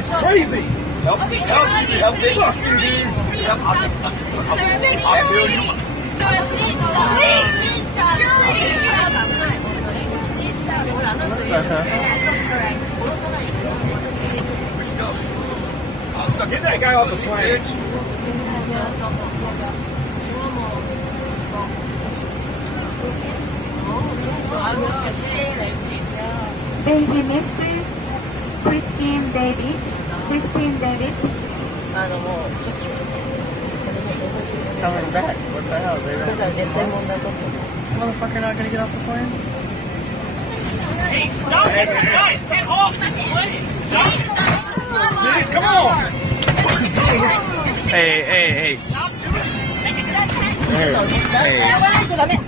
guy's crazy. Help, help, bitch. Help, I'll kill you. Get that guy off the plane. Daisy Mystery, Christine David, Christine David. Coming back. What the hell, baby? This motherfucker not gonna get off the plane? Hey, stop it! Guys, get off the plane! Stop it! Please, come on! Hey. Stop doing it! Hey.